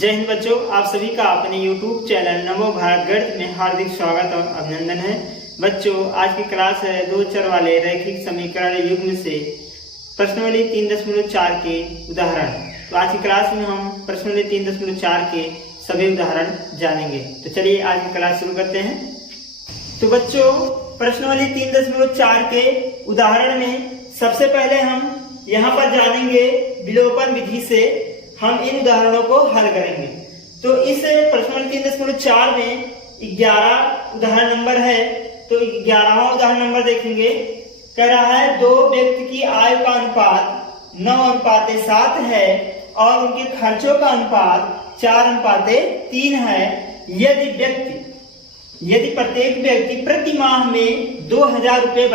जय हिंद बच्चों, आप सभी का अपने YouTube चैनल नमो भारत गणित में हार्दिक स्वागत और अभिनंदन है। बच्चों, आज की क्लास है दो चर वाले रैखिक समीकरण युग्म से प्रश्नावली 3.4 के उदाहरण। तो आज की क्लास में हम प्रश्नावली 3.4 के सभी उदाहरण जानेंगे। तो चलिए आज की क्लास शुरू करते हैं। तो बच्चों, प्रश्नावली 3.4 के उदाहरण में सबसे पहले हम यहाँ पर जानेंगे विलोपन विधि से हम इन उदाहरणों को हल करेंगे। तो इस प्रश्नावली 3.4 में 11 उदाहरण नंबर है। तो 11वां उदाहरण नंबर देखेंगे। कह रहा है दो व्यक्ति की आय का अनुपात 9:7 है और उनके खर्चों का अनुपात 4:3 है। यदि प्रत्येक व्यक्ति प्रति माह में 2000 रुपये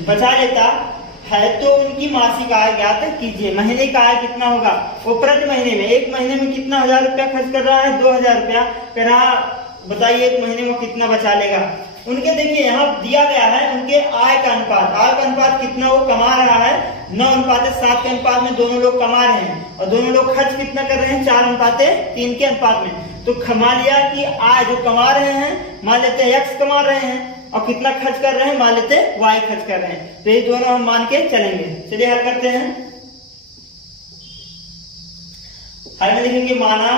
बचा लेता है तो उनकी मासिक आय ज्ञात कीजिए। महीने का आय कितना होगा? वो प्रति महीने में एक महीने में कितना 1000 रुपया खर्च कर रहा है? 2000 रुपया कर रहा। बताइए एक महीने में कितना बचा लेगा? उनके देखिए यहाँ दिया गया है उनके आय का अनुपात कितना वो कमा रहा है। 9:7 के अनुपात में दोनों लोग कमा रहे हैं और दोनों लोग खर्च कितना कर रहे हैं? 4:3 के अनुपात में। तो मान लिया कि आय जो कमा रहे हैं मान लेते हैं x कमा रहे हैं और कितना खर्च कर रहे हैं मान लेते हैं y खर्च कर रहे हैं। तो ये दोनों हम मान के चलेंगे। चलिए हल करते हैं। हल में लिखेंगे माना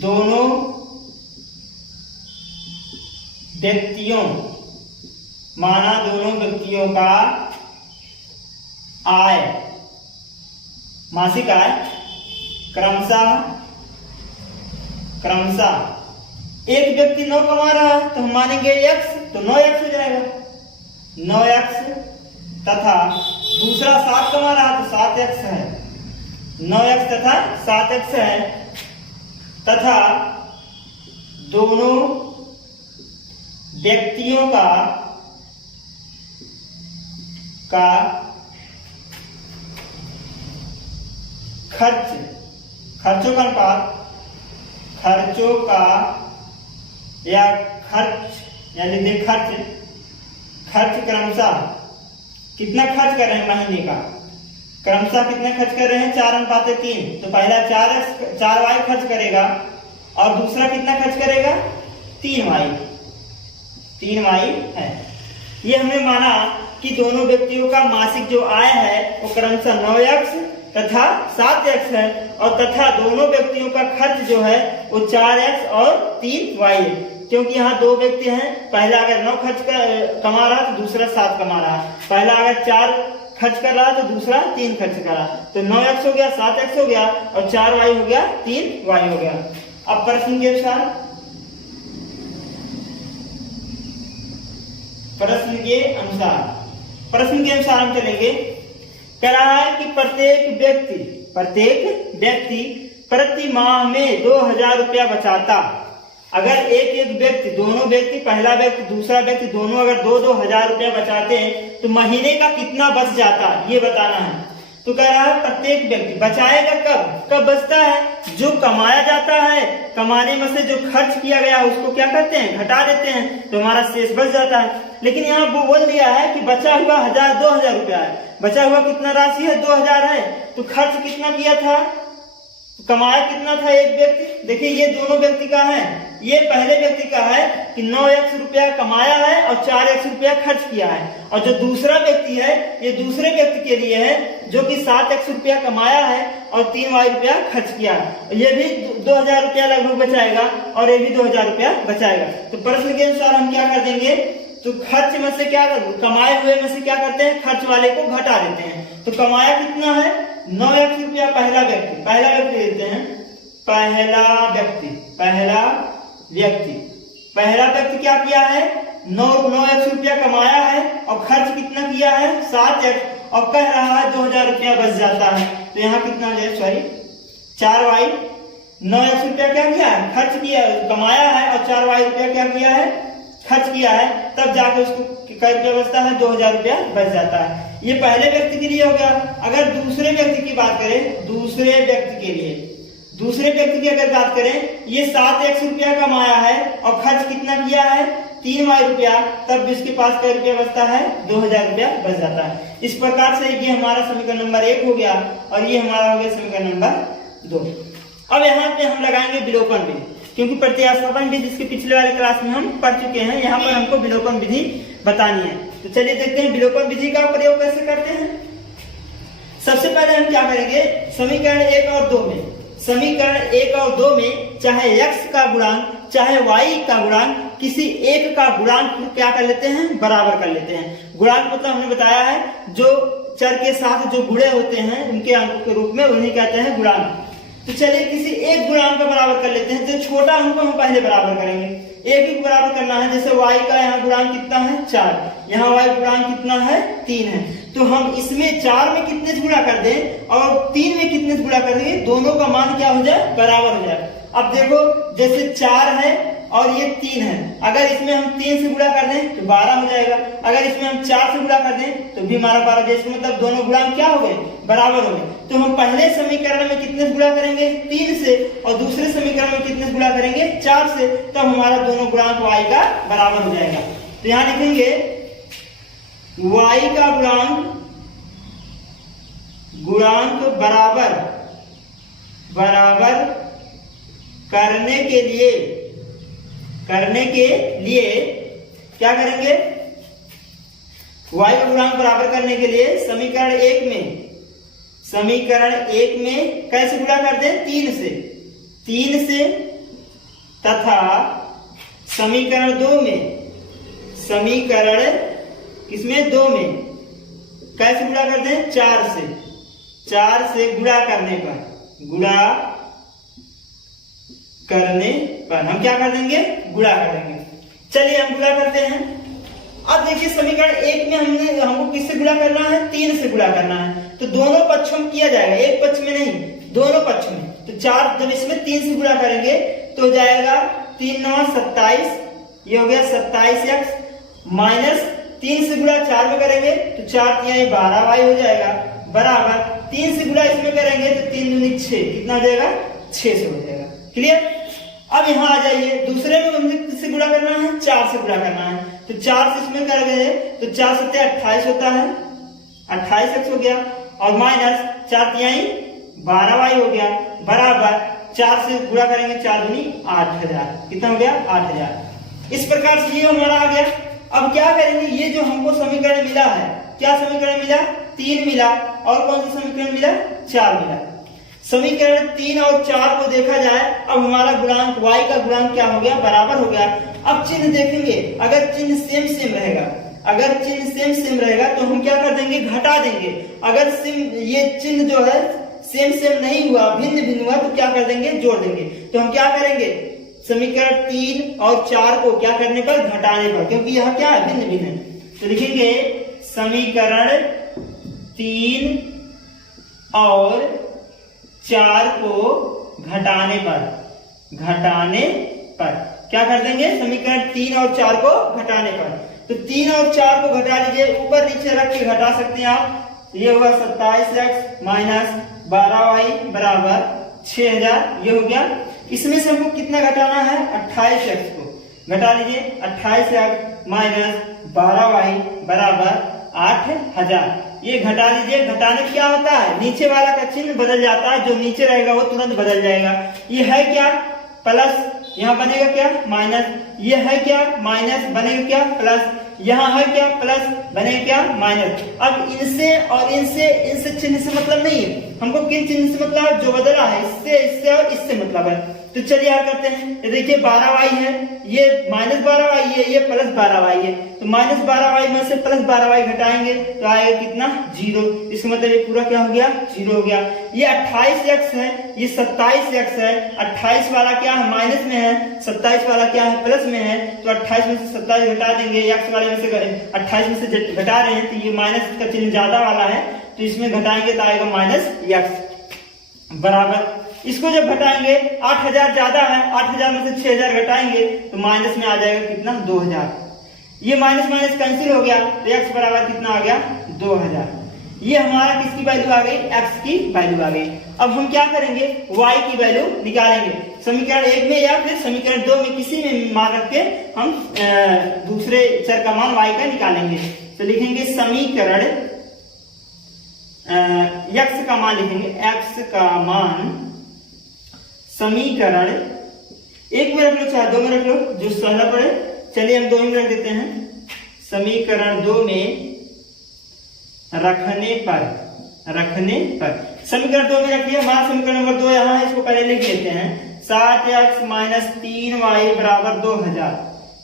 दोनों व्यक्तियों का आय मासिक आय क्रमशः एक व्यक्ति 9 कमा रहा है तो हम मानेंगे x, तो 9x हो जाएगा 9x, तथा दूसरा 7 कमा रहा है तो 7x है 9x तथा 7x है, तथा दोनों व्यक्तियों का खर्चों क्रमशः कितना खर्च कर रहे हैं महीने का? क्रमशः कितना खर्च कर रहे हैं? 4:3। तो पहला 4y खर्च करेगा और दूसरा कितना खर्च करेगा? 3y है। ये हमने माना कि दोनों व्यक्तियों का मासिक जो आय है वो क्रमशः 9x तथा 7x है और तथा दोनों व्यक्तियों का खर्च जो है वो 4x और 3y है। क्योंकि यहाँ दो व्यक्ति हैं, पहला अगर 9 कमा रहा तो दूसरा 7 कमा रहा। पहला अगर 4 खर्च कर रहा तो दूसरा 3 खर्च कर रहा। तो 9x हो गया, 7x हो गया और 4y हो गया, 3y हो गया। अब प्रश्न के अनुसार हम चलेंगे। कह रहा है कि प्रत्येक व्यक्ति प्रति माह में 2000 रुपया बचाता। अगर एक व्यक्ति, दोनों व्यक्ति, पहला व्यक्ति दूसरा व्यक्ति, दोनों अगर 2-2 हजार रुपया बचाते हैं तो महीने का कितना बच जाता ये बताना है। तो कह रहा है प्रत्येक व्यक्ति बचाएगा कब बचता है? जो कमाया जाता है, कमाने में से जो खर्च किया गया है उसको क्या करते हैं? घटा देते हैं, तो हमारा शेष बच जाता है। लेकिन यहाँ वो बोल दिया है कि बचा हुआ 2,000 रुपया है। बचा हुआ कितना राशि है? 2000 है। तो खर्च कितना किया था? कमाया कितना था एक व्यक्ति? देखिए ये दोनों व्यक्ति का है। ये पहले व्यक्ति का है कि 9x रुपया कमाया है और 4x रुपया खर्च किया है, और जो दूसरा व्यक्ति है ये दूसरे व्यक्ति के लिए है जो कि 7x रुपया कमाया है और 3y रुपया खर्च किया है। ये भी 2000 रुपया लगभग बचाएगा और ये भी 2000 रुपया बचाएगा। तो प्रश्न के अनुसार हम क्या कर देंगे? तो खर्च में से क्या कमाए हुए में से क्या करते हैं? खर्च वाले को घटा देते हैं। तो कमाया कितना है? 9x रुपया पहला व्यक्ति देते हैं। पहला व्यक्ति क्या किया है? 9x रुपया कमाया है और खर्च कितना किया है? 7x, और कह रहा है 2000 रुपया बच जाता है। तो यहाँ कितना हो जाए? 4y। 9x रुपया क्या किया है? खर्च किया, कमाया है, और 4y रुपया क्या किया है? खर्च किया है। तब जाके उसको क्या रुपया बचता है? 2000 रुपया बच जाता है। ये पहले व्यक्ति के लिए हो गया। अगर दूसरे व्यक्ति की बात करें, दूसरे व्यक्ति की अगर बात करें, ये 7x रुपया कमाया है और खर्च कितना किया है 3y रुपया, तब भी उसके पास क्या रुपया बचता है 2000 रुपया बच जाता है। इस प्रकार से ये हमारा समीकरण नंबर 1 हो गया और ये हमारा हो गया समीकरण नंबर 2। अब यहाँ पे हम लगाएंगे विलोपन विधि, क्योंकि प्रतिस्थापन विधि जिसके पिछले वाले क्लास में हम पढ़ चुके हैं, यहाँ पर हमको विलोपन विधि बतानी है। तो चलिए देखते हैं विलोपन विधि का प्रयोग कैसे करते हैं। सबसे पहले हम क्या करेंगे, समीकरण 1 और 2 में, समीकरण 1 और 2 में चाहे x का गुणांक चाहे y का गुणांक किसी एक का गुणांक क्या कर लेते हैं, बराबर कर लेते हैं। गुणांक मतलब हमने बताया है जो चर के साथ जो गुणे होते हैं उनके अंकों के रूप में उन्हें कहते हैं गुणांक। तो चलिए किसी एक गुणांक का बराबर कर लेते हैं, जो छोटा अंक हम पहले बराबर करेंगे, एक ही बराबर करना है। जैसे y का यहाँ गुणांक कितना है 4, यहाँ y गुणांक कितना है 3 है, तो हम इसमें 4 में कितने से गुणा कर दें और 3 में कितने से गुणा कर देंगे, दोनों का मान क्या हो जाए, बराबर हो जाए। अब देखो जैसे 4 है और ये 3 है, अगर इसमें हम 3 से गुणा कर दें तो 12 हो जाएगा, अगर इसमें हम 4 से गुणा कर दें तो भी हमारा 12 जैसे, मतलब दोनों गुणांक क्या हो गए, बराबर हो गए। तो हम पहले समीकरण में कितने से गुणा करेंगे 3 से और दूसरे समीकरण में कितने से गुणा करेंगे 4 से, तब हमारा दोनों गुणांक y का बराबर हो जाएगा। तो यहाँ लिखेंगे y का गुणांक बराबर करने के लिए क्या करेंगे, y का गुणांक बराबर करने के लिए समीकरण 1 में कैसे गुणा कर दें, 3 से तथा समीकरण 2 में, समीकरण किसमें 2 में कैसे गुणा कर दें, 4 से गुणा करने पर हम क्या कर देंगे, गुणा करेंगे। चलिए हम गुणा करते हैं। अब देखिए समीकरण 1 में हमको किससे गुणा करना है, 3 से गुणा करना है, तो दोनों पक्षों में किया जाएगा, एक पक्ष में नहीं, दोनों पक्ष में। तो 4 जब इसमें 3 से गुणा करेंगे तो हो जाएगा 3 9 27, ये हो गया 27x माइनस 3 से गुणा 4 में करेंगे तो 4 3 12y हो जाएगा, बराबर 3 से गुणा इसमें करेंगे तो 3 दूनी 6, कितना हो जाएगा 6 से हो जाएगा। क्लियर। अब यहाँ आ जाइए, दूसरे में हमने किससे गुणा करना है, 4 से गुणा करना है, तो 4 से इसमें कर गए तो 4 7 28 होता है, 28x हो गया, और माइनस 4 3 12y हो गया, बराबर 4 से गुणा करेंगे 4 दूनी 8000, कितना हो गया 8000। इस प्रकार से ये हमारा आ गया। अब क्या करेंगे, ये जो हमको समीकरण मिला है, क्या समीकरण मिला, 3 मिला, और कौन सा समीकरण मिला, 4 मिला। समीकरण 3 और 4 को देखा जाए, अब हमारा गुणांक y का गुणांक क्या हो गया, बराबर हो गया। अब चिन्ह देखेंगे, अगर चिन्ह सेम रहेगा तो हम क्या कर देंगे, घटा देंगे। अगर ये चिन्ह जो है सेम नहीं हुआ, भिन्न हुआ, तो क्या कर देंगे, जोड़ देंगे। तो हम क्या करेंगे, समीकरण 3 और 4 को क्या करने पर, घटाने पर, क्योंकि यह क्या है, भिन्न है। तो लिखेंगे समीकरण 3 और 4 को घटाने पर क्या कर देंगे, समीकरण 3 और 4 को घटाने पर। तो 3 और 4 को घटा लीजिए, ऊपर नीचे रख के घटा सकते हैं आप। ये होगा 27x माइनस 12y बराबर 6000, ये हो गया। इसमें से हमको कितना घटाना है, 28x को घटा लीजिए, 28x माइनस 12y बराबर 8000, ये घटा लीजिए। घटाने क्या होता है, नीचे वाला का चिन्ह बदल जाता है, जो नीचे रहेगा वो तुरंत बदल जाएगा। ये है क्या, प्लस, यहाँ बनेगा क्या, माइनस, ये है क्या, माइनस, बनेगा क्या, प्लस, यहाँ है क्या, प्लस, बनेगा क्या, माइनस। अब इनसे चिन्ह से मतलब नहीं है हमको, किन चिन्ह से मतलब, जो बदला है इससे और इससे मतलब है। तो चलिए हल करते हैं। ये देखिए 12y है, ये माइनस 12y है, ये प्लस 12y है, तो माइनस 12y में से प्लस 12y घटाएंगे तो आएगा कितना, 0। इसका मतलब ये पूरा क्या हो गया, 0 हो गया। ये 28x है, ये 27x है, 28 वाला क्या है, माइनस में है, 27 वाला क्या है, प्लस में है, तो 28 में से 27 घटा देंगे, x वाले में से 28 में से घटा रहे हैं, तो ये माइनस का चिन्ह ज्यादा वाला है, तो इसमें घटाएंगे तो आएगा माइनस x बराबर। इसको जब घटाएंगे 8000 ज्यादा है, 8000 में से 6000 घटाएंगे तो माइनस में आ जाएगा कितना, 2000। ये माइनस माइनस कैंसिल हो गया तो x बराबर कितना आ गया, 2000। ये हमारा किसकी वैल्यू आ गई, x की वैल्यू आ गई। अब हम क्या करेंगे, y की वैल्यू निकालेंगे। समीकरण 1 में या फिर समीकरण 2 में किसी में मान रख के हम दूसरे चर का मान y का निकालेंगे। तो लिखेंगे समीकरण x का मान लिखेंगे, x का मान समीकरण 1 में रख लो चाहे 2 में रख लो, जो सहना पड़े। चलिए हम 2 में रख देते हैं। समीकरण 2 में रखने पर समीकरण 2 में रख दिया। हमारा समीकरण नंबर 2 यहाँ है, इसको पहले लिख लेते हैं। 7x माइनस 3y बराबर 2000।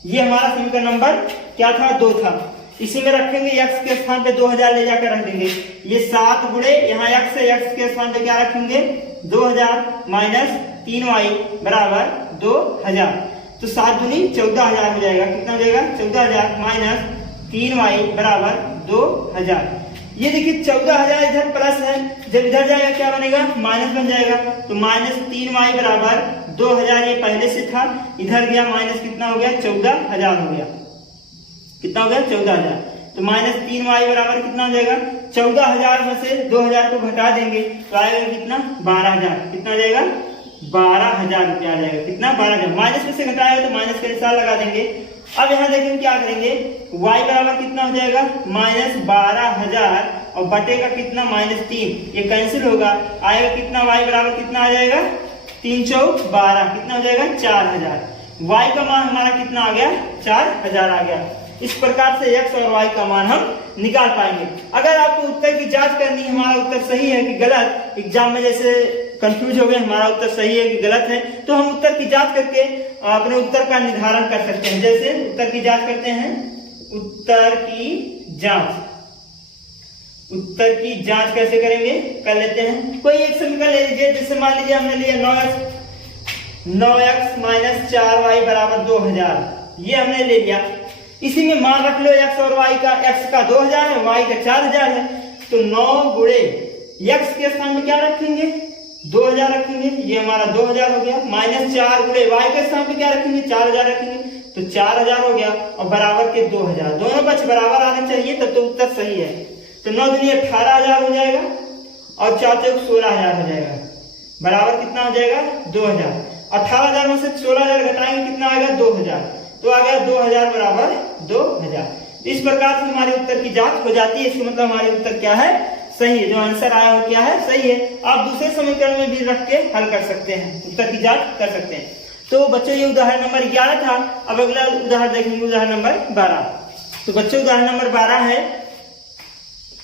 ये हमारा समीकरण नंबर क्या था, 2 था। इसी में रखेंगे, x के स्थान पे 2000 ले जाकर रख देंगे। ये 7 गुणे यहाँ x है, x के स्थान पे क्या रखेंगे 2000 माइनस 3y बराबर 2000। तो 7 दूनी 14000 हो जाएगा। कितना हो जाएगा 14000 माइनस 3y बराबर 2000। ये देखिए 14000 इधर प्लस है, जब इधर जाएगा क्या बनेगा माइनस बन जाएगा। तो माइनस 3y बराबर 2000 ये पहले से था, इधर गया माइनस कितना हो गया 14000 हो गया। कितना हो गया 14000। तो माइनस 3y बराबर कितना हो जाएगा 14000 में से 2000 को घटा देंगे तो आएगा कितना 12000। कितना आ जाएगा 12000 रुपया आ जाएगा। कितना 12000। माइनस में से घटाएगा तो माइनस का निशान लगा देंगे। अब यहाँ देखेंगे क्या करेंगे, y बराबर कितना हो जाएगा माइनस 12000 और बटे का कितना -3, ये कैंसिल होगा। आएगा कितना y बराबर कितना आ जाएगा 3 चौक 12। कितना हो जाएगा 4000। y का मान हमारा कितना आ गया 4000 आ गया। इस प्रकार से x और y का मान हम निकाल पाएंगे। अगर आपको उत्तर की जांच करनी है, हमारा उत्तर सही है कि गलत, एग्जाम में जैसे कंफ्यूज हो गए हमारा उत्तर सही है कि गलत है, तो हम उत्तर की जांच करके अपने उत्तर का निर्धारण कर सकते हैं। जैसे उत्तर की जांच करते हैं, उत्तर की जांच कैसे करेंगे कर लेते हैं। कोई एक समीकरण ले लीजिए, जैसे मान लीजिए हमने लिया 9x माइनस 4y बराबर 2000। ये हमने ले लिया। इसी में मान रख लो x और y का, x का 2000 है, y का 4000 है। तो 9 गुणे x के स्थान में क्या रखेंगे 2000 रखेंगे, ये हमारा 2000 हो गया। माइनस 4 गुणे y के स्थान पे क्या रखेंगे 4000 रखेंगे, तो 4000 हो गया और बराबर के 2000। दोनों पक्ष बराबर आने चाहिए तब तो उत्तर सही है। तो 9 दूनी 18000 हो जाएगा और 4 चौक 16000 हो जाएगा। बराबर कितना हो जाएगा 2000। 18000 में से 16000 घटाएंगे कितना आएगा 2000। तो आ गया 2000 बराबर 2000। इस प्रकार से हमारे उत्तर की जांच हो जाती है। इसका मतलब हमारे उत्तर क्या है सही है, जो आंसर आया हो क्या है सही है। आप दूसरे समीकरण में भी रख के हल कर सकते हैं, उत्तर की जांच कर सकते हैं। तो बच्चों ये उदाहरण नंबर 11 था। अब अगला उदाहरण देखेंगे, उदाहरण नंबर 12। तो बच्चों उदाहरण नंबर 12 है,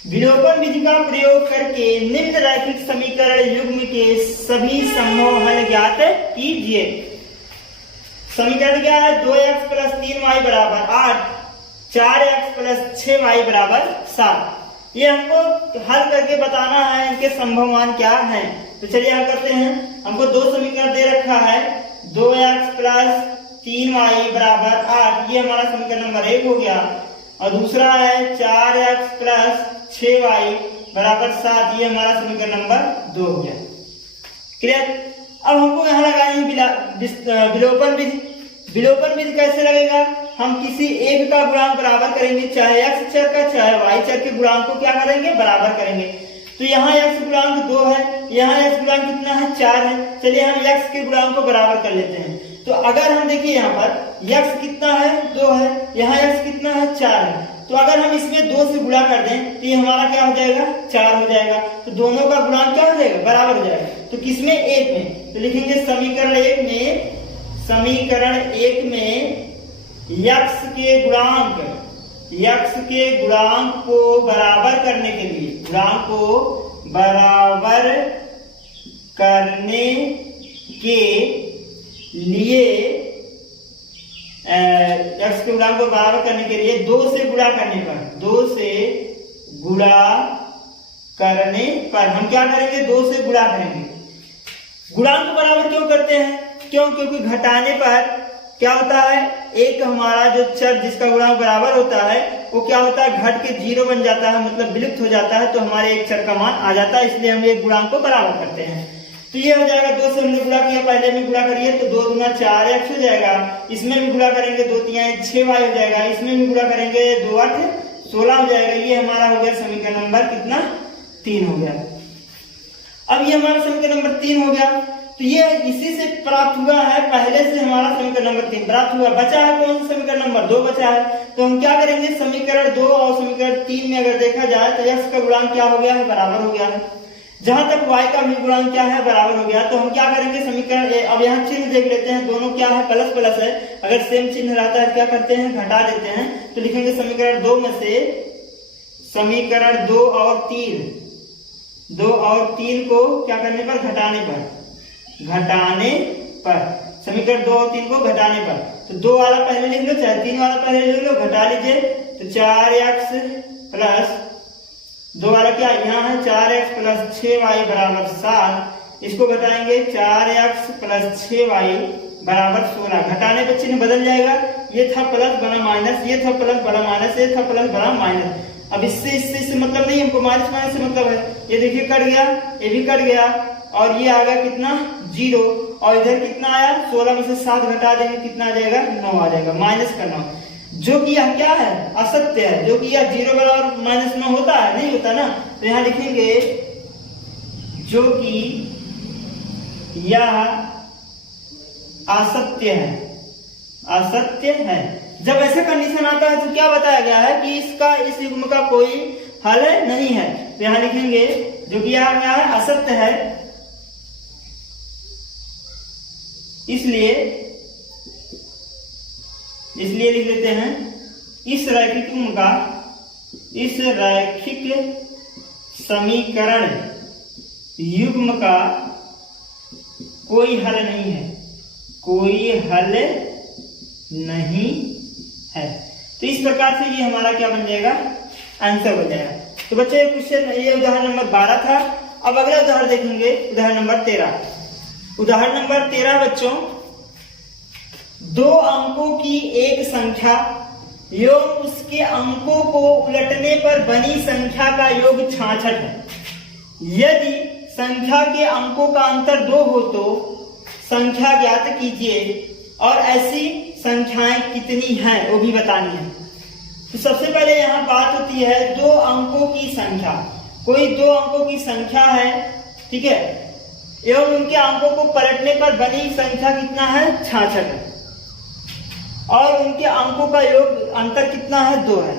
विलोपन विधि का प्रयोग करके निम्न रैखिक समीकरण युग्म के सभी संभव हल ज्ञात कीजिए। समीकरण क्या है 2x प्लस 3y बराबर 8, 4x प्लस 6y बराबर 7। ये हमको हल करके बताना है इनके संभव मान क्या है। तो चलिए हल करते हैं। हमको 2 समीकरण दे रखा है, 2x प्लस 3y बराबर 8, ये हमारा समीकरण नंबर 1 हो गया। और दूसरा है 4x प्लस 6y बराबर 7, ये हमारा समीकरण नंबर 2 हो गया। क्लियर। अब हमको यहाँ लगाएंगे विलोपन विधि। विलोपन विधि कैसे लगेगा, हम किसी एक का गुणांक बराबर करेंगे, चाहे x चर का चाहे y चर के गुणांक को क्या करेंगे बराबर करेंगे। तो यहाँ x गुणांक 2 है, यहाँ x गुणांक कितना है 4 है। चलिए हम x के गुणांक को बराबर कर लेते हैं। तो अगर हम देखिए यहाँ पर x कितना है 2 है, यहाँ x कितना है 4 है। तो अगर हम इसमें 2 से गुणा कर दें तो ये हमारा क्या हो जाएगा 4 हो जाएगा। तो दोनों का गुणांक क्या हो जाएगा बराबर हो जाएगा। तो किसमें 1 में, तो लिखेंगे समीकरण 1 में, समीकरण 1 में x के गुणांक को बराबर करने के लिए, गुणांक को बराबर करने के लिए x के गुणांक को बराबर करने के लिए 2 से गुणा करने पर, 2 से गुणा करने पर हम क्या करेंगे 2 से गुणा करेंगे। गुणांक को बराबर क्यों करते हैं, क्योंकि घटाने पर क्या होता है, एक हमारा जो चर जिसका गुणांक बराबर होता है वो क्या होता है घट के 0 बन जाता है, मतलब विलुप्त हो जाता है। तो हमारे एक चर का मान आ जाता है, इसलिए हम एक गुणांक को बराबर करते हैं। तो ये हो जाएगा 2 से हमने गुणा किया, पहले में गुणा करिए तो 2 दूना 4x हो जाएगा। इसमें भी गुणा करेंगे 2 3 6y हो जाएगा। इसमें भी गुणा करेंगे 2 8 16 हो जाएगा। ये हमारा हो गया समीकरण नंबर कितना 3 हो गया। अब ये हमारा समीकरण नंबर 3 हो गया। तो ये इसी से प्राप्त हुआ है, पहले से हमारा समीकरण नंबर 3 प्राप्त हुआ। बचा है कौन सा समीकरण नंबर 2 बचा है। तो हम क्या करेंगे, समीकरण 2 और समीकरण 3 में अगर देखा जाए तो x का गुणांक क्या हो गया है, बराबर हो गया है। जहां तक y का भी गुणांक क्या है, बराबर हो गया। तो हम क्या करेंगे, समीकरण अब यहाँ चिन्ह देख लेते हैं, दोनों क्या है, प्लस प्लस है। अगर सेम चिन्ह रहता है क्या करते हैं, घटा देते हैं। तो लिखेंगे समीकरण 2 में से समीकरण 2 और 3 को क्या करने पर, घटाने पर समीकरण 2 और 3 को घटाने पर। तो 2 वाला पहले लिख लो, चाहे 3 वाला पहले लिख लो, घटा लीजिए। तो 4x प्लस 2 वाला क्या यहाँ है, 4x प्लस 6y बराबर 7। इसको घटाएंगे 4x प्लस 6y बराबर 16। घटाने पर चिन्ह बदल जाएगा, ये था प्लस बना माइनस, ये था प्लस बना माइनस, ये था प्लस बना माइनस। अब इससे मतलब नहीं, हमको माइनस माइनस से मतलब है। ये देखिए कट गया, ये भी कट गया, और ये आ गया कितना, 0। और इधर कितना आया, 16 में से 7 घटा देंगे, कितना आ जाएगा, 9 आ जाएगा, माइनस का 9। जो कि यह क्या है, असत्य है। जो कि यह 0 बराबर माइनस 9 होता है, नहीं होता ना। तो यहाँ लिखेंगे जो कि यह असत्य है। जब ऐसे कंडीशन आता है तो क्या बताया गया है कि इस युग्म का कोई हल नहीं है। तो यहाँ लिखेंगे जो कि यह क्या है, असत्य है, इसलिए लिख लेते हैं इस रैखिक समीकरण युग्म का कोई हल नहीं है। तो इस प्रकार से ये हमारा क्या बन जाएगा, आंसर बन जाएगा। तो बच्चे क्वेश्चन, ये उदाहरण नंबर 12 था। अब अगला उदाहरण देखेंगे, उदाहरण नंबर 13। उदाहरण नंबर 13 बच्चों, 2 अंकों की एक संख्या एवं उसके अंकों को उलटने पर बनी संख्या का योग 66 है। यदि संख्या के अंकों का अंतर 2 हो तो संख्या ज्ञात कीजिए, और ऐसी संख्याएं कितनी हैं वो भी बतानी है। तो सबसे पहले यहाँ बात होती है 2 अंकों की संख्या। कोई 2 अंकों की संख्या है, ठीक है, एवं उनके अंकों को पलटने पर बनी संख्या कितना है, 66 है, और उनके अंकों का योग अंतर कितना है, 2 है।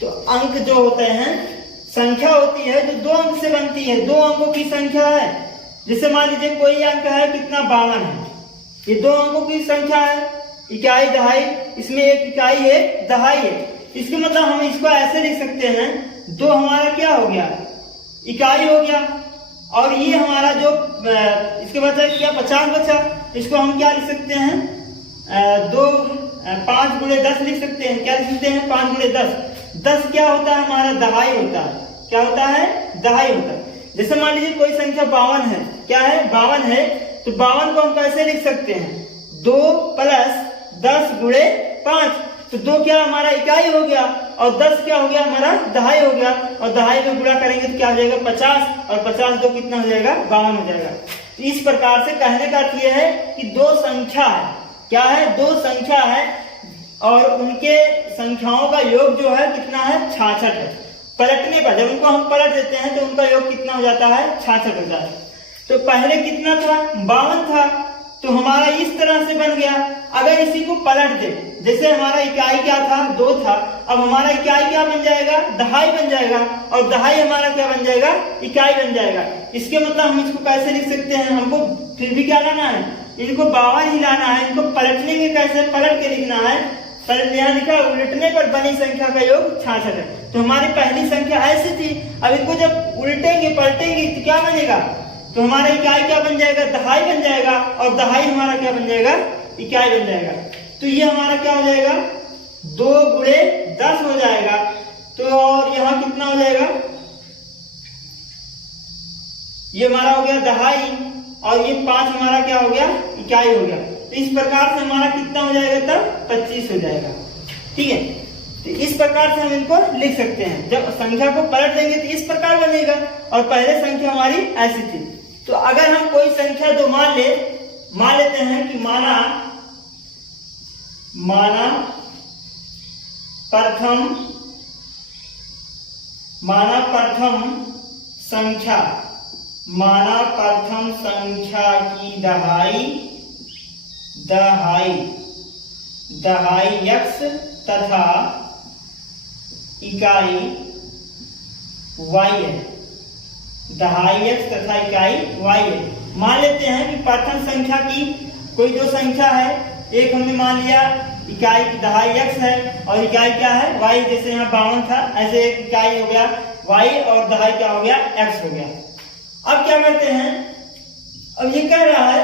तो अंक जो होते हैं, संख्या होती है जो 2 अंक से बनती है, 2 अंकों की संख्या है। जैसे मान लीजिए कोई अंक है कितना, 52 है, ये 2 अंकों की संख्या है, इकाई दहाई, इसमें एक इकाई है, दहाई है। इसके मतलब हम इसको ऐसे लिख सकते हैं, 2 हमारा क्या हो गया, इकाई हो गया, और ये हमारा जो इसके बाद क्या 50 बचा, इसको हम क्या लिख सकते हैं, 5 गुणे 10 लिख सकते हैं। क्या लिख सकते हैं, 5 गुणे 10। 10 क्या होता है, हमारा दहाई होता है। क्या होता है, दहाई होता है। जैसे मान लीजिए कोई संख्या 52 है, क्या है, 52 है, तो 52 को हम कैसे लिख सकते हैं, 2 प्लस 10 गुणे 5। तो 2 क्या हमारा इकाई हो गया, और 10 क्या हो गया, हमारा दहाई हो गया, और दहाई में गुणा करेंगे तो क्या हो जाएगा, 50, और 50 2 कितना हो जाएगा, 52 हो जाएगा। तो इस प्रकार से कहने का अर्थ यह है कि 2 संख्या है, क्या है, 2 संख्या है, और उनके संख्याओं का योग जो है कितना है, 66 है। पलटने पर, जब उनको हम पलट देते हैं तो उनका योग कितना हो जाता है, 66 हो जाता है। तो पहले कितना था, 52 था, तो हमारा इस तरह से बन गया। अगर इसी को पलट दे, जैसे हमारा इकाई क्या था, 2 था, अब हमारा इकाई क्या बन जाएगा, दहाई बन जाएगा, और दहाई हमारा क्या बन जाएगा, इकाई बन जाएगा। इसके मतलब हम इसको कैसे लिख सकते हैं, हमको फिर भी क्या लाना है, इनको 52 ही लाना है। इनको पलटने के कैसे, पलट के लिखना है। पलट यहाँ लिखा, उलटने पर बनी संख्या का योग 66 है। तो हमारी पहली संख्या ऐसी थी, अब इनको जब उल्टेंगे पलटेंगे तो क्या बनेगा, तो हमारा इकाई क्या बन जाएगा, दहाई बन जाएगा, और दहाई हमारा क्या बन जाएगा, इकाई बन जाएगा। तो ये हमारा क्या हो जाएगा, 2 गुणे 10 हो जाएगा। तो और यहाँ कितना हो जाएगा, ये हमारा हो गया दहाई, और ये 5 हमारा क्या हो गया, इकाई हो गया। तो इस प्रकार से हमारा कितना हो जाएगा, तब 25 हो जाएगा, ठीक है। तो इस प्रकार से हम इनको लिख सकते हैं। जब संख्या को पलट देंगे तो इस प्रकार बनेगा, और पहले संख्या हमारी ऐसी थी। तो अगर हम कोई संख्या 2 मान लेते हैं कि माना प्रथम संख्या माना प्रथम संख्या की दहाई x तथा इकाई y है। दहाई x तथा इकाई y है। मान लेते हैं कि प्रथम संख्या की कोई दो संख्या है, एक हमने मान लिया इकाई की दहाई x है और इकाई क्या है y, जैसे यहाँ 52 था ऐसे एक इकाई हो गया y और दहाई क्या हो गया x हो गया। अब क्या करते हैं, अब ये कह रहा है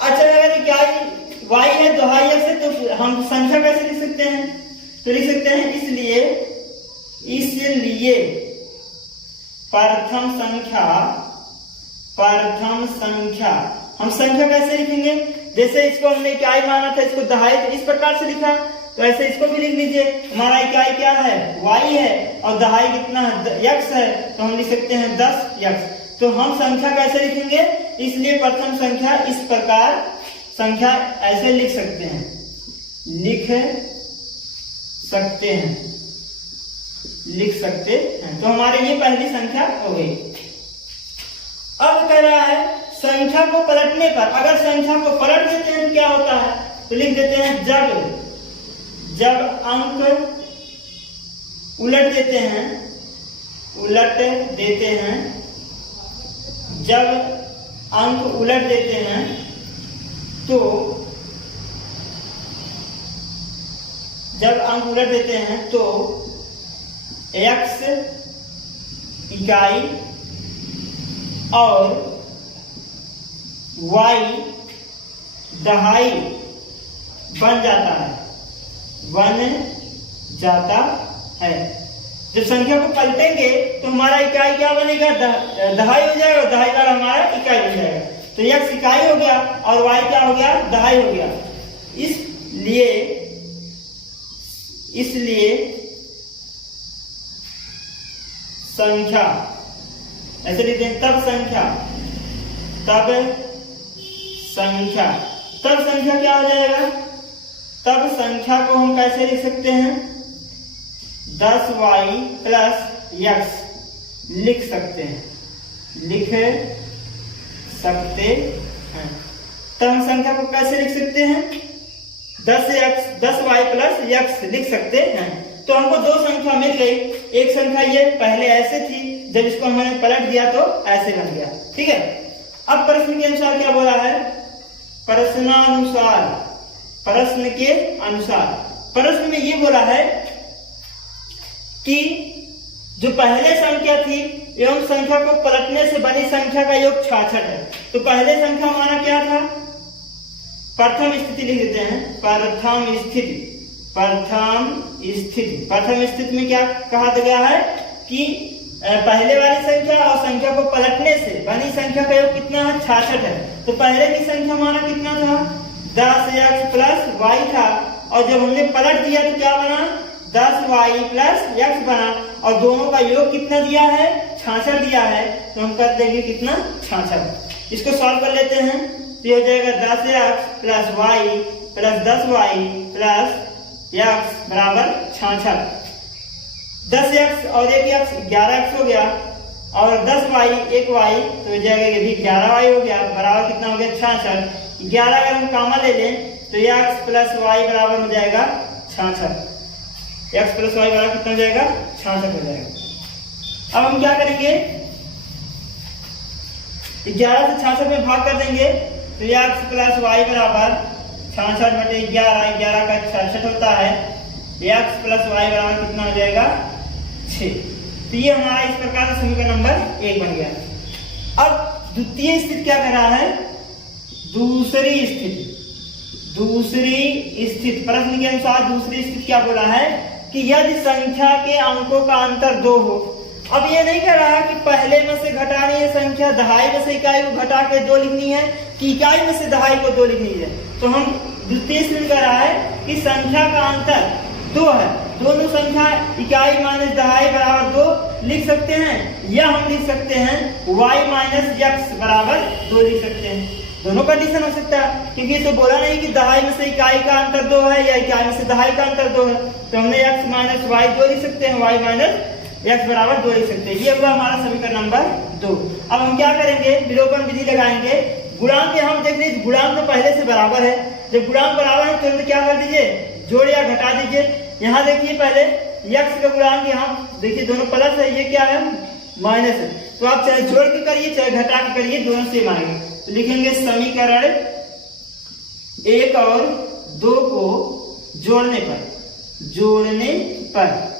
अच्छा अगर इकाई y है दहाई x है तो हम संख्या कैसे लिख सकते हैं, तो लिख सकते हैं इसलिए प्रथम संख्या हम संख्या कैसे लिखेंगे, जैसे इसको हमने इकाई माना था इसको दहाई तो इस प्रकार से लिखा, तो ऐसे इसको भी लिख लीजिए। हमारा इकाई क्या है y है और दहाई कितना है x है, तो हम लिख सकते हैं 10x। तो हम संख्या कैसे लिखेंगे, इसलिए प्रथम संख्या इस प्रकार संख्या ऐसे लिख सकते हैं तो हमारे ये पहली संख्या हो गई। अब कह रहा है संख्या को पलटने पर, अगर संख्या को पलट देते हैं तो क्या होता है, तो लिख देते हैं जब अंक उलट देते हैं जब अंक उलट देते हैं तो x इकाई और y दहाई बन जाता है। जब संख्या को पलटेंगे तो हमारा इकाई क्या बनेगा, दहाई हो जाएगा और दहाई वाला hमारा इकाई बन जाएगा। तो x इकाई हो गया और y क्या हो गया, दहाई हो गया। इसलिए संख्या ऐसे लिखते हैं तब संख्या क्या हो जाएगा, तब संख्या को हम कैसे लिख सकते हैं 10y प्लस x लिख सकते हैं। तब हम संख्या को कैसे लिख सकते हैं 10y प्लस x लिख सकते हैं। तो हमको दो संख्या मिल गई, एक संख्या ये पहले ऐसे थी, जब इसको हमने पलट दिया तो ऐसे बन गया। ठीक है, अब प्रश्न के अनुसार क्या बोला है, प्रश्न में ये बोला है कि जो पहले संख्या थी एवं संख्या को पलटने से बनी संख्या का योग 66 है। तो पहले संख्या हमारा क्या था, प्रथम स्थिति लिख देते हैं, प्रथम स्थिति में क्या कहा गया है कि पहले वाली संख्या और संख्या को पलटने से बनी संख्या का योग कितना है 66 है। तो पहले की संख्या हमारा कितना था 10x प्लस y था, और जब हमने पलट दिया तो क्या बना 10y प्लस x बना, और दोनों का योग कितना दिया है 66 दिया है। तो हम कर देंगे कितना 66। इसको सॉल्व कर लेते हैं तो ये हो जाएगा 10x plus y plus 10y plus x बराबर 66। 10x और 1x 11x हो गया, और 10y 1y तो हो जाएगा ये भी 11y हो गया, बराबर कितना हो गया 66। 11 अगर हम कामा ले लें तो x प्लस y बराबर हो जाएगा 66। x प्लस y बराबर कितना हो जाएगा 66 हो जाएगा। अब हम क्या करेंगे 11 से 66 में भाग कर देंगे तो x प्लस y बराबर 66 बटे 11, 11 का 66 होता है, x प्लस y बराबर कितना हो जाएगा 6। तो ये हमारा इस प्रकार से समीकरण नंबर 1 बन गया। अब द्वितीय स्थिति क्या कर रहा है, दूसरी स्थिति प्रश्न के अनुसार दूसरी स्थिति क्या बोला है कि यदि संख्या के अंकों का अंतर 2 हो। अब ये नहीं कह रहा कि पहले में से घटानी है संख्या, दहाई में से इकाई को घटा के 2 लिखनी है कि इकाई में से दहाई को 2 लिखनी है। तो हम द्वितीय स्थिति कह रहा है कि संख्या का अंतर 2 है, दोनों संख्या इकाई माइनस दहाई बराबर 2 लिख सकते हैं, या हम लिख सकते हैं y माइनस x बराबर 2 लिख सकते हैं। दोनों कंडीशन हो सकता है, क्योंकि तो बोला नहीं कि दहाई में से इकाई का अंतर 2 है या इकाई में से दहाई का अंतर 2 है। तो हमने x माइनस y 2 लिख सकते हैं, y माइनस x बराबर 2 लिख सकते हैं। ये हुआ हमारा समीकरण नंबर 2। अब हम क्या करेंगे, विलोपन विधि लगाएंगे। गुणांक हम देख लीजिए, गुणांक तो पहले से बराबर है। जब गुणांक बराबर है तुरंत क्या कर दीजिए, जोड़ या घटा दीजिए। यहाँ देखिए पहले x का गुणांक, यहाँ देखिए दोनों प्लस है, ये क्या है माइनस है। तो आप चाहे जोड़ के करिए चाहे घटा के करिए, दोनों सेम आएंगे। तो लिखेंगे समीकरण 1 और 2 को जोड़ने पर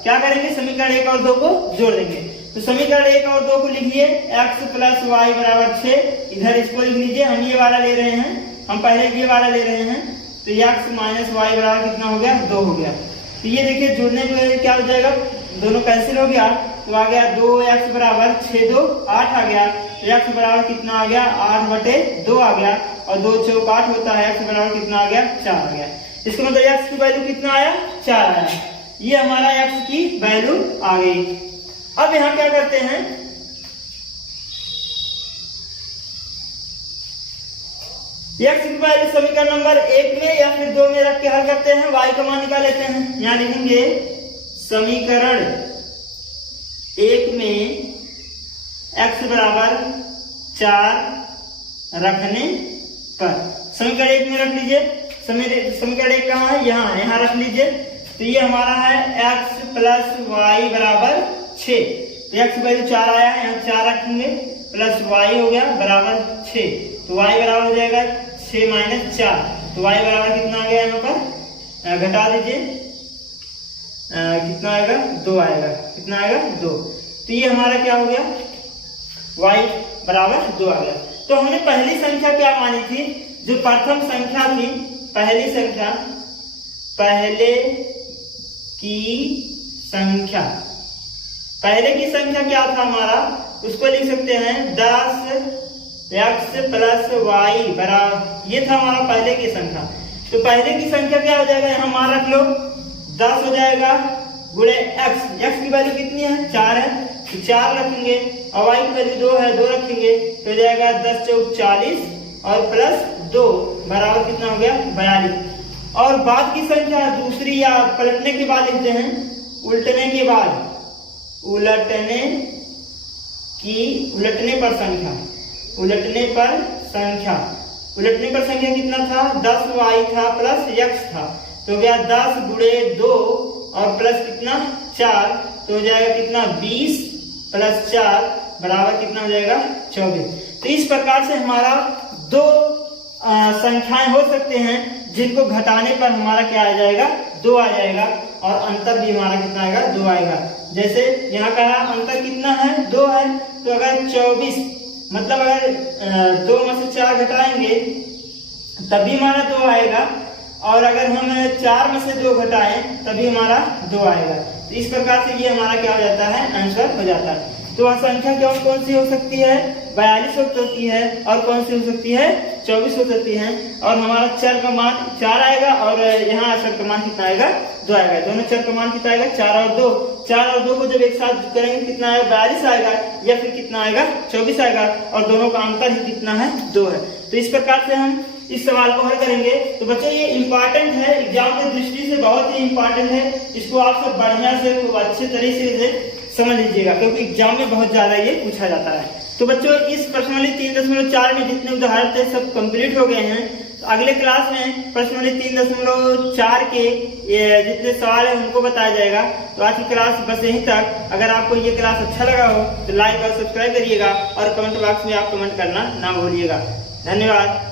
क्या करेंगे, समीकरण 1 और 2 को जोड़ देंगे। तो समीकरण 1 और 2 को लिखिए, x प्लस वाई बराबर 6। इधर इसको लिख लीजिए, हम ये वाला ले रहे हैं, हम पहले ये वाला ले रहे हैं। तो x माइनस वाई बराबर कितना हो गया, 2 हो गया। तो ये देखिए जोड़ने पे क्या हो जाएगा, दोनों कैंसिल हो गया। तो आ गया 2x बराबर 6 2 8 आ गया। तो x बराबर कितना आ गया, 8/2 आ गया। और 2 चौक 8 होता है, x बराबर कितना आ गया, 4 आ गया। इसका मतलब x की वैल्यू कितना आया, 4 आया। ये हमारा x की वैल्यू आ गई। अब यहाँ क्या करते हैं, x की वैल्यू समीकरण नंबर 1 में या फिर 2 में रख के हल करते हैं, y का मान निकाल लेते हैं। यहाँ लिखेंगे समीकरण 1 में x बराबर 4 रखने पर, समीकरण 1 में रख लीजिए। समीकरण 1 कहाँ है, यहाँ है, यहाँ रख लीजिए। तो ये हमारा है x प्लस वाई बराबर 6। तो x की वैल्यू 4 आया है, यहाँ 4 रखेंगे, प्लस y हो गया बराबर 6। तो y बराबर हो जाएगा 6 माइनस 4। तो y बराबर कितना आ गया, यहाँ पर घटा दीजिए, कितना आएगा, 2 आएगा। कितना आएगा, 2। तो ये हमारा क्या हो गया, y बराबर 2 आ गया। तो हमने पहली संख्या क्या मानी थी, जो प्रथम संख्या थी, पहली संख्या, पहले की संख्या क्या था हमारा, उसको लिख सकते हैं 10x प्लस वाई बराबर, ये था हमारा पहले की संख्या। तो पहले की संख्या क्या हो जाएगा, यहाँ मान रख लो, 10 हो जाएगा गुणे x की वैल्यू कितनी है, 4 है, तो 4 रखेंगे। और y की वैल्यू 2 है, 2 रखेंगे, तो हो जाएगा 10 चौक 40 और प्लस 2 बराबर कितना हो गया, 42। और बाद की संख्या दूसरी, या पलटने के बाद लिखते हैं, उलटने पर संख्या कितना था, 10y था प्लस x था। तो हो गया 10 गुणे 2 और प्लस कितना 4, तो हो जाएगा कितना 20 प्लस 4 बराबर कितना हो जाएगा 24। तो इस प्रकार से हमारा 2 संख्याएं हो सकते हैं जिनको घटाने पर हमारा क्या आ जाएगा, 2 आ जाएगा। और अंतर भी हमारा कितना आएगा, 2 आएगा। जैसे यहाँ का अंतर कितना है, 2 है। तो अगर 24 मतलब अगर 2 में से 4 घटाएंगे तभी हमारा 2 आएगा, और अगर हम 4 में से 2 घटाएं तभी हमारा 2 आएगा। तो इस प्रकार से ये हमारा क्या हो जाता है, आंसर हो जाता है। तो वह संख्या कौन सी हो सकती है, 42 हो सकती है, और कौन सी हो सकती है, 24 हो सकती है। और हमारा चर का मान 4 आएगा, और यहाँ चर का मान कितना आएगा, 2 आएगा। दोनों चर का मान कितना आएगा, 4 और 2। 4 और 2 को जब एक साथ करेंगे कितना आएगा, 42 आएगा, या फिर कितना आएगा, 24 आएगा। और दोनों का अंतर ही कितना है, 2 है। तो इस प्रकार से हम इस सवाल को हल करेंगे। तो बच्चों ये इंपॉर्टेंट है, एग्जाम की दृष्टि से बहुत ही इंपॉर्टेंट है। इसको आप सब बढ़िया से अच्छे तरीके से समझ लीजिएगा, क्योंकि एग्जाम में बहुत ज्यादा ये पूछा जाता है। तो बच्चों इस प्रश्नावली 3.4 में जितने उदाहरण थे सब कंप्लीट हो गए हैं। तो अगले क्लास में प्रश्नावली 3.4 के जितने सवाल है उनको बताया जाएगा। तो आज की क्लास बस यहीं तक। अगर आपको ये क्लास अच्छा लगा हो तो लाइक और सब्सक्राइब करिएगा, और कमेंट बॉक्स में आप कमेंट करना ना भूलिएगा। धन्यवाद।